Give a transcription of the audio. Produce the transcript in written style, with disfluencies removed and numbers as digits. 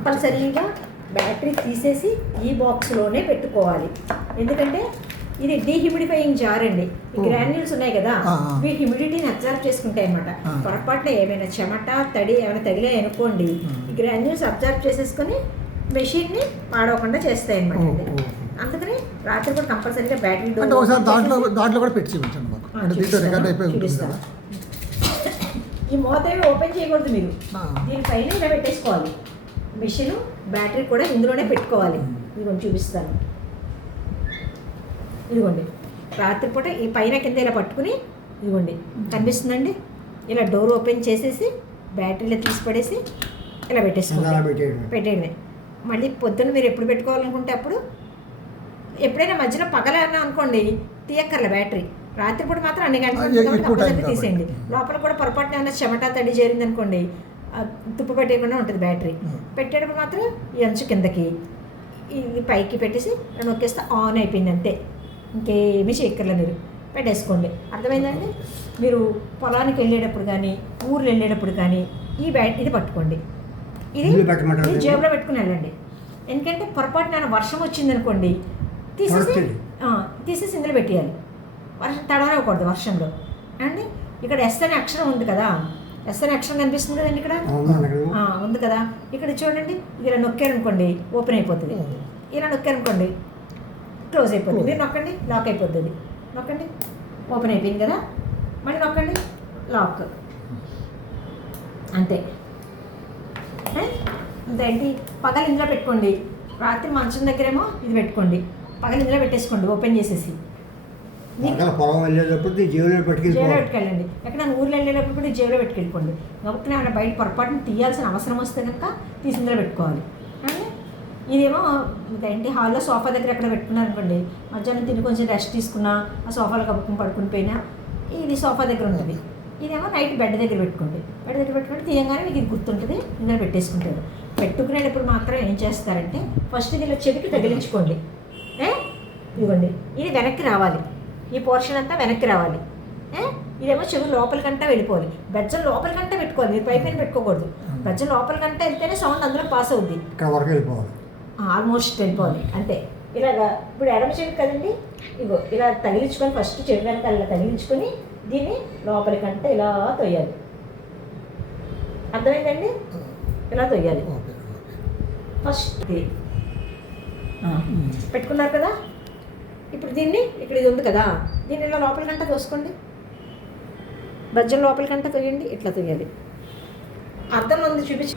కంపల్సరీగా బ్యాటరీ తీసేసి ఈ బాక్స్లోనే పెట్టుకోవాలి. ఎందుకంటే ఇది డీహ్యూమిడిఫైయింగ్ జార్ అండి. ఈ గ్రాన్యూల్స్ ఉన్నాయి కదా, ఇవి హ్యూమిడిటీని అబ్జర్వ్ చేసుకుంటాయి అన్నమాట. పొరపాటున ఏమైనా చెమట తడి ఏమైనా తగిలాయి అనుకోండి, ఈ గ్రాన్యూల్స్ అబ్జర్వ్ చేసేసుకొని మెషిన్ని పాడవకుండా చేస్తాయి అన్నమాట. అందుకని రాత్రి కూడా కంపల్సరీగా బ్యాటరీ దాంట్లో కూడా పెట్టి చూపిస్తాను. ఈ మూత ఓపెన్ చేయకూడదు మీరు, దీనిపైన ఇలా పెట్టేసుకోవాలి. మెషిన్ బ్యాటరీ కూడా ఇందులోనే పెట్టుకోవాలి. ఇదిగోండి చూపిస్తాను. ఇదిగోండి రాత్రిపూట ఈ పైన కింద ఇలా పట్టుకుని, ఇదిగోండి కనిపిస్తుందండి, ఇలా డోర్ ఓపెన్ చేసేసి బ్యాటరీలో తీసి పడేసి ఇలా పెట్టేయడమే. మళ్ళీ పొద్దున్న మీరు ఎప్పుడు పెట్టుకోవాలనుకుంటే అప్పుడు, ఎప్పుడైనా మధ్యలో పగలన్నా అనుకోండి తీయక్కర్లే బ్యాటరీ. రాత్రిపూట మాత్రం అన్ని గంటలు తీసేయండి. లోపల కూడా పొరపాటున ఏమైనా చెమట తడి చేరింది అనుకోండి, తుప్పు పెట్టేయకుండా ఉంటుంది బ్యాటరీ. పెట్టేటప్పుడు మాత్రం ఈ అంచు కిందకి ఇది పైకి పెట్టేసి నొక్కేస్తే ఆన్ అయిపోయింది అంతే. ఇంకేమీ చేయక్కర్లే, మీరు పెట్టేసుకోండి. అర్థమైందండి? మీరు పొలానికి వెళ్ళేటప్పుడు కానీ ఊర్లు వెళ్ళేటప్పుడు కానీ ఇది పట్టుకోండి. ఇది జేబులో పెట్టుకుని వెళ్ళండి. ఎందుకంటే పొరపాటున వర్షం వచ్చింది అనుకోండి, తీసేసి ఇందులో పెట్టేయాలి. వర్షం తడవకూడదు వర్షంలో. అండి ఇక్కడ ఎస్ అనే అక్షరం ఉంది కదా, ఎస్ అనే అక్షరం కనిపిస్తుంది కదండి, ఇక్కడ ఉంది కదా. ఇక్కడ చూడండి, ఇలా నొక్కారనుకోండి ఓపెన్ అయిపోతుంది, ఇలా నొక్కారనుకోండి క్లోజ్ అయిపోతుంది. మీరు నొక్కండి లాక్ అయిపోతుంది. నొక్కండి ఓపెన్ అయిపోయింది కదా, మళ్ళీ నొక్కండి లాక్. అంతే. ఇంతేంటి, పగలు ఇందులో పెట్టుకోండి. రాత్రి మంచం దగ్గరేమో ఇది పెట్టుకోండి. పగలు ఇందులో పెట్టేసుకోండి ఓపెన్ చేసేసి. పొలం వెళ్ళేటప్పుడు జేబులో పెట్టుకెళ్ళండి. ఎక్కడ ఊర్లో వెళ్ళేటప్పుడు కూడా జేబులో పెట్టుకెళ్ళిపోండి. కాబట్టి ఏమైనా బయట పొరపాటున తీయాల్సిన అవసరం వస్తే కనుక తీసి ఇందులో పెట్టుకోవాలి. ఇదేమో ఏంటి, హాల్లో సోఫా దగ్గర ఎక్కడ పెట్టుకున్నారనుకోండి, మధ్యాహ్నం తిని కొంచెం రెస్ట్ తీసుకున్నా ఆ సోఫాలో కప్పుకుని పడుకుని పోయినా ఇది సోఫా దగ్గర ఉంటుంది. ఇదేమో నైట్ బెడ్ దగ్గర పెట్టుకోండి. బెడ్ దగ్గర పెట్టుకుంటే తీయంగానే మీకు ఇది గుర్తుంటుంది, ఇందులో పెట్టేసుకుంటారు. పెట్టుకునేటప్పుడు మాత్రం ఏం చేస్తారంటే ఫస్ట్ ఇది ఇలా చెవికి తగిలించుకోండి. ఇదిగోండి, ఇది వెనక్కి రావాలి, ఈ పోర్షన్ అంతా వెనక్కి రావాలి. ఇదేమో చెవి లోపలికంటా వెళ్ళిపోవాలి. బెజ్జం లోపలికంటా పెట్టుకోవాలి, మీరు పైపైన పెట్టుకోకూడదు. బెజ్జం లోపలికంటా వెళ్తేనే సౌండ్ అందులో పాస్ అవుద్ది. ఆల్మోస్ట్ వెళ్ళిపోవాలి అంతే. ఇలాగా ఇప్పుడు ఎడమ చెవి కదండి, ఇగో ఇలా తగిలించుకొని ఫస్ట్ చెవి వెనక ఇలా తగిలించుకొని దీన్ని లోపలికంటే ఇలా తొయ్యాలి. అర్థమైందండి? ఇలా తొయ్యాలి ఫస్ట్. పెట్టుకున్నారు కదా, ఇప్పుడు దీన్ని ఇక్కడ ఇది ఉంది కదా, దీన్ని ఇలా లోపలికంటే తోసుకోండి. బజ్జం లోపలికంటే తొయ్యండి, ఇట్లా తొయ్యాలి. అర్థం ఉంది చూపించి